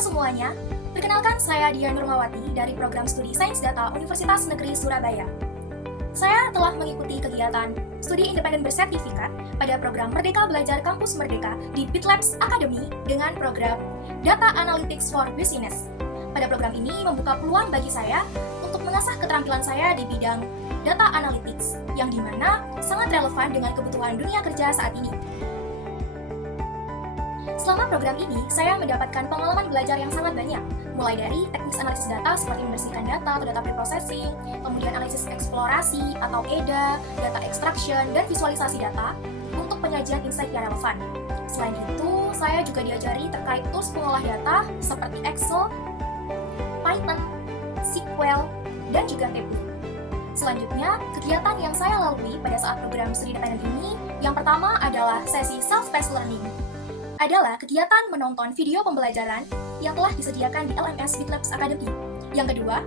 semuanya, perkenalkan saya Dian Nurmawati dari Program Studi Sains Data Universitas Negeri Surabaya. Saya telah mengikuti kegiatan studi independen bersertifikat pada program Merdeka Belajar Kampus Merdeka di BitLabs Academy dengan program Data Analytics for Business. Pada program ini membuka peluang bagi saya untuk mengasah keterampilan saya di bidang data analytics, yang dimana sangat relevan dengan kebutuhan dunia kerja saat ini. Selama program ini, saya mendapatkan pengalaman belajar yang sangat banyak, mulai dari teknik analisis data seperti membersihkan data atau data preprocessing, kemudian analisis eksplorasi atau EDA, data extraction, dan visualisasi data untuk penyajian insight yang relevan. Selain itu, saya juga diajari terkait tools pengolah data seperti Excel, Python, SQL, dan juga Tableau. Selanjutnya, kegiatan yang saya lalui pada saat program studi independen ini, yang pertama adalah sesi self-paced learning. Adalah kegiatan menonton video pembelajaran yang telah disediakan di LMS BitLabs Academy. Yang kedua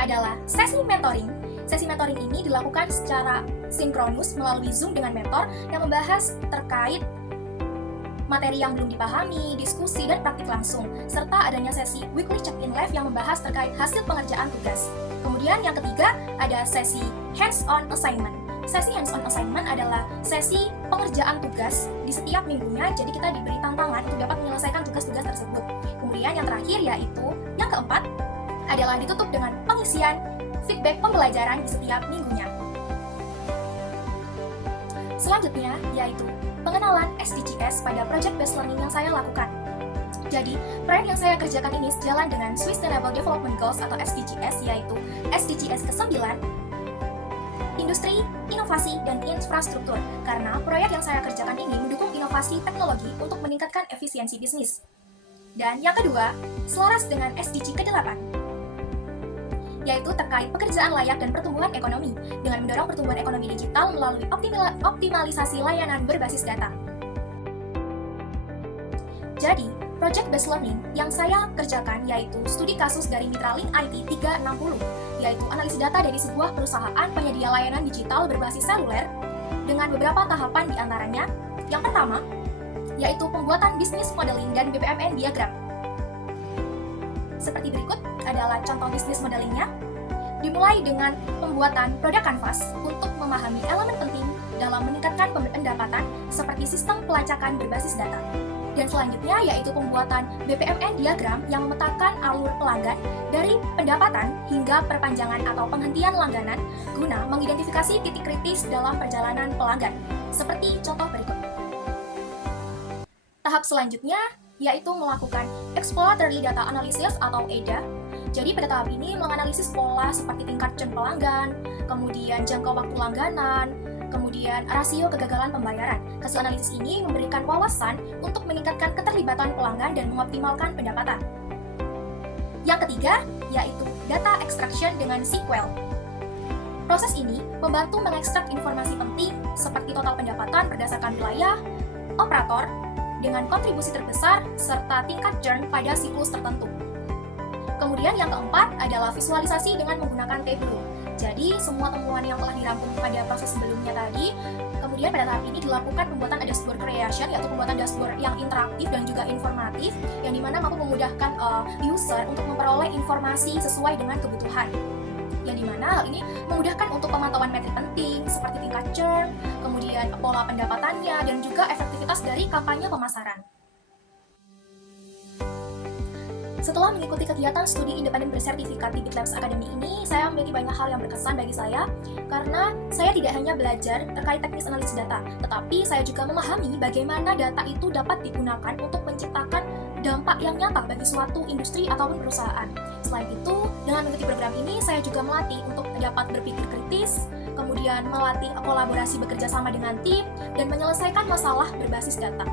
adalah sesi mentoring. Sesi mentoring ini dilakukan secara sinkronus melalui Zoom dengan mentor yang membahas terkait materi yang belum dipahami, diskusi, dan praktik langsung, serta adanya sesi weekly check-in live yang membahas terkait hasil pengerjaan tugas. Kemudian yang ketiga ada sesi hands-on assignment. Sesi hands-on assignment adalah sesi pengerjaan tugas di setiap minggunya, jadi kita diberi tantangan untuk dapat menyelesaikan tugas-tugas tersebut. Kemudian yang terakhir yaitu, yang keempat, adalah ditutup dengan pengisian feedback pembelajaran di setiap minggunya. Selanjutnya yaitu pengenalan SDGs pada project based learning yang saya lakukan. Jadi, proyek yang saya kerjakan ini sejalan dengan Sustainable Development Goals atau SDGs, yaitu SDGs ke-9, Industri, Inovasi, dan Infrastruktur, karena proyek yang saya kerjakan ini mendukung inovasi teknologi untuk meningkatkan efisiensi bisnis. Dan yang kedua, selaras dengan SDG ke-8, yaitu terkait pekerjaan layak dan pertumbuhan ekonomi, dengan mendorong pertumbuhan ekonomi digital melalui optimalisasi layanan berbasis data. Jadi, project-based learning yang saya kerjakan yaitu studi kasus dari Mitralink IT 360, yaitu analisis data dari sebuah perusahaan penyedia layanan digital berbasis seluler dengan beberapa tahapan diantaranya. Yang pertama, yaitu pembuatan bisnis modeling dan BPMN diagram. Seperti berikut adalah contoh bisnis modelingnya. Dimulai dengan pembuatan produk canvas untuk memahami elemen penting dalam meningkatkan pendapatan seperti sistem pelacakan berbasis data. Dan selanjutnya yaitu pembuatan BPMN diagram yang memetakan alur pelanggan dari pendapatan hingga perpanjangan atau penghentian langganan guna mengidentifikasi titik kritis dalam perjalanan pelanggan, seperti contoh berikut. Tahap selanjutnya yaitu melakukan exploratory data analysis atau EDA. Jadi pada tahap ini menganalisis pola seperti tingkat churn pelanggan, kemudian jangka waktu langganan, kemudian rasio kegagalan pembayaran. Hasil analisis ini memberikan wawasan untuk meningkatkan keterlibatan pelanggan dan mengoptimalkan pendapatan. Yang ketiga, yaitu data extraction dengan SQL. Proses ini membantu mengekstrak informasi penting seperti total pendapatan berdasarkan wilayah, operator, dengan kontribusi terbesar, serta tingkat churn pada siklus tertentu. Kemudian yang keempat adalah visualisasi dengan menggunakan Tableau. Jadi, semua temuan yang telah dirangkum pada proses sebelumnya tadi, kemudian pada tahap ini dilakukan pembuatan dashboard creation, yaitu pembuatan dashboard yang interaktif dan juga informatif, yang dimana mampu memudahkan user untuk memperoleh informasi sesuai dengan kebutuhan. Yang dimana hal ini memudahkan untuk pemantauan metrik penting, seperti tingkat churn, kemudian pola pendapatannya, dan juga efektivitas dari kampanye pemasaran. Setelah mengikuti kegiatan studi independen bersertifikat di BitLabs Academy ini, saya memiliki banyak hal yang berkesan bagi saya, karena saya tidak hanya belajar terkait teknis analisis data, tetapi saya juga memahami bagaimana data itu dapat digunakan untuk menciptakan dampak yang nyata bagi suatu industri ataupun perusahaan. Selain itu, dengan mengikuti program ini, saya juga melatih untuk dapat berpikir kritis, kemudian melatih kolaborasi bekerja sama dengan tim, dan menyelesaikan masalah berbasis data.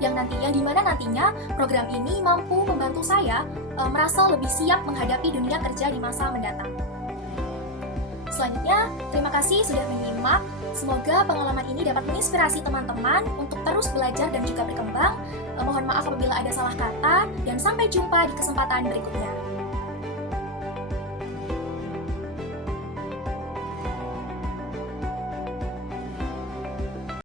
Yang dimana nantinya program ini mampu membantu saya merasa lebih siap menghadapi dunia kerja di masa mendatang. Selanjutnya, terima kasih sudah menyimak. Semoga pengalaman ini dapat menginspirasi teman-teman untuk terus belajar dan juga berkembang. Mohon maaf apabila ada salah kata, dan sampai jumpa di kesempatan berikutnya.